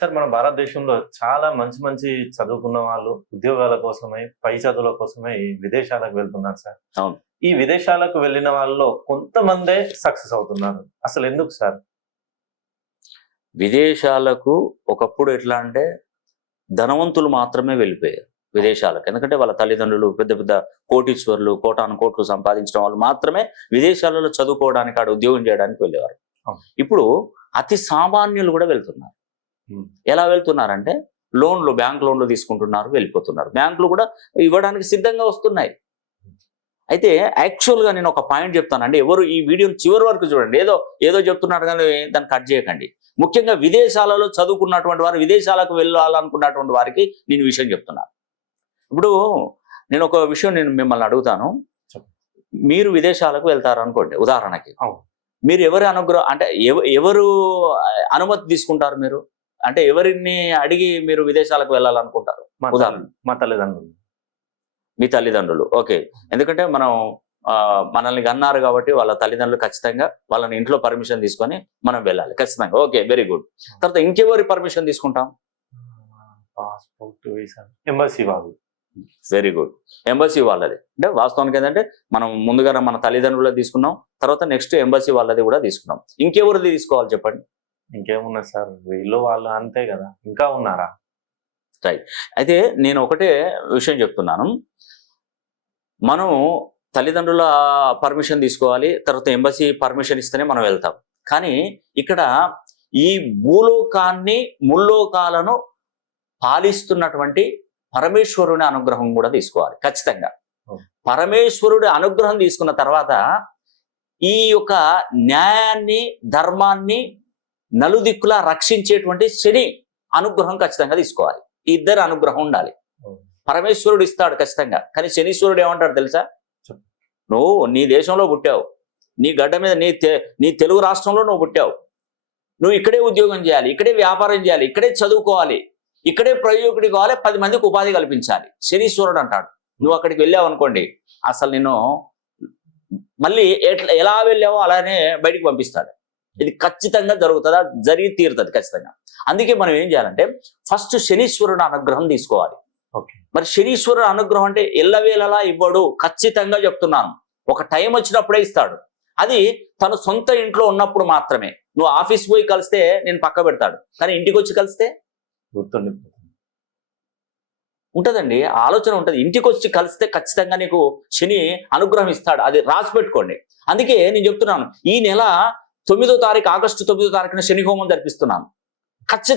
Sir మన భారతదేశంలో చాలా మంచి మంచి చదువుకున్న వాళ్ళు ఉద్యోగాల కోసమై, పై చదువుల కోసమై విదేశాలకు వెళ్తున్నారు సార్. అవును. ఈ విదేశాలకు వెళ్ళిన వాళ్ళలో కొంతమందే సక్సెస్ అవుతున్నారు. అసలు ఎందుకు సార్? విదేశాలకు ఒకప్పుడు ఎట్లా అంటే ధనవంతులు మాత్రమే వెళ్ళిపోయారు విదేశాలకు. ఎందుకంటే వాళ్ళ తల్లిదండ్రులు పెద్ద పెద్ద కోటీశ్వరులు, కోటాను కోట్లు సంపాదించిన వాళ్ళు మాత్రమే విదేశాలలో చదువుకోవడానికి, ఆడ ఉద్యోగం చేయడానికి వెళ్ళేవారు. ఇప్పుడు అతి సామాన్యులు కూడా వెళ్తున్నారు. ఎలా వెళ్తున్నారంటే లోన్లు, బ్యాంక్ లోన్లు తీసుకుంటున్నారు, వెళ్ళిపోతున్నారు. బ్యాంకులు కూడా ఇవ్వడానికి సిద్ధంగా వస్తున్నాయి. అయితే యాక్చువల్గా నేను ఒక పాయింట్ చెప్తానండి, ఎవరు ఈ వీడియోని చివరి వరకు చూడండి. ఏదో ఏదో చెప్తున్నారు కానీ దాన్ని కట్ చేయకండి. ముఖ్యంగా విదేశాలలో చదువుకున్నటువంటి వారు, విదేశాలకు వెళ్ళాలనుకున్నటువంటి వారికి నేను విషయం చెప్తున్నాను. ఇప్పుడు నేను ఒక విషయం మిమ్మల్ని అడుగుతాను. మీరు విదేశాలకు వెళ్తారు అనుకోండి ఉదాహరణకి. మీరు ఎవరి అనుగ్రహం అంటే ఎవరు అనుమతి తీసుకుంటారు? మీరు అంటే ఎవరిని అడిగి మీరు విదేశాలకు వెళ్ళాలనుకుంటారు? ఉదాహరణ మా తల్లిదండ్రులు. మీ తల్లిదండ్రులు. ఓకే. ఎందుకంటే మనల్ని కన్నారు కాబట్టి వాళ్ళ తల్లిదండ్రులు ఖచ్చితంగా వాళ్ళని ఇంట్లో పర్మిషన్ తీసుకొని మనం వెళ్ళాలి ఖచ్చితంగా. Okay, very good. తర్వాత ఇంకెవరి పర్మిషన్ తీసుకుంటాం? పాస్పోర్ట్, వీసా, ఎంబసీ వాళ్ళు. Very good. ఎంబసీ వాళ్ళది. అంటే వాస్తవానికి ఏంటంటే మనం ముందుగా మన తల్లిదండ్రులు తీసుకున్నాం, తర్వాత నెక్స్ట్ ఎంబసీ వాళ్ళది కూడా తీసుకున్నాం. ఇంకెవరిది తీసుకోవాలి చెప్పండి? ఇంకేమున్నా సార్, వీళ్ళు వాళ్ళు అంతే కదా, ఇంకా ఉన్నారా? రైట్. అయితే నేను ఒకటే విషయం చెప్తున్నాను. మనం తల్లిదండ్రుల పర్మిషన్ తీసుకోవాలి, తర్వాత ఎంబసీ పర్మిషన్ ఇస్తేనే మనం వెళ్తాం. కానీ ఇక్కడ ఈ భూలోకాన్ని, ముల్లోకాలను పాలిస్తున్నటువంటి పరమేశ్వరుని అనుగ్రహం కూడా తీసుకోవాలి ఖచ్చితంగా. పరమేశ్వరుడి అనుగ్రహం తీసుకున్న తర్వాత ఈ యొక్క న్యాయాన్ని, ధర్మాన్ని నలుదిక్కులా రక్షించేటువంటి శని అనుగ్రహం ఖచ్చితంగా తీసుకోవాలి. ఇద్దరు అనుగ్రహం ఉండాలి. పరమేశ్వరుడు ఇస్తాడు ఖచ్చితంగా, కానీ శనీశ్వరుడు ఏమంటాడు తెలుసా? నువ్వు నీ దేశంలో పుట్టావు, నీ గడ్డ మీద నీ తెలుగు రాష్ట్రంలో నువ్వు పుట్టావు, నువ్వు ఇక్కడే ఉద్యోగం చేయాలి, ఇక్కడే వ్యాపారం చేయాలి, ఇక్కడే చదువుకోవాలి, ఇక్కడే ప్రయోజకుడి కావాలి, 10 మందికి ఉపాధి కల్పించాలి. శనీశ్వరుడు అంటాడు. నువ్వు అక్కడికి వెళ్ళావు అనుకోండి, అసలు నేను మళ్ళీ ఎలా వెళ్ళావో అలానే బయటికి పంపిస్తాడు. ఇది ఖచ్చితంగా జరుగుతుందా? జరిగి తీరుతుంది ఖచ్చితంగా. అందుకే మనం ఏం చేయాలంటే ఫస్ట్ శనీశ్వరుడు అనుగ్రహం తీసుకోవాలి. మరి శనీశ్వరుడు అనుగ్రహం అంటే ఎల్లవేళలా ఇవ్వడు, ఖచ్చితంగా చెప్తున్నాను. ఒక టైం వచ్చినప్పుడే ఇస్తాడు. అది తన సొంత ఇంట్లో ఉన్నప్పుడు మాత్రమే. నువ్వు ఆఫీస్ పోయి కలిస్తే నేను పక్క పెడతాడు, కానీ ఇంటికి వచ్చి కలిస్తే ఉంటుందండి, ఆలోచన ఉంటుంది. ఇంటికి వచ్చి కలిస్తే ఖచ్చితంగా నీకు శని అనుగ్రహం ఇస్తాడు. అది రాసి పెట్టుకోండి. అందుకే నేను చెప్తున్నాను, ఈ నెల 9వ తారీఖు, ఆగస్టు 9వ తారీఖున శని హోమం జరిపిస్తున్నాను. ఖచ్చితంగా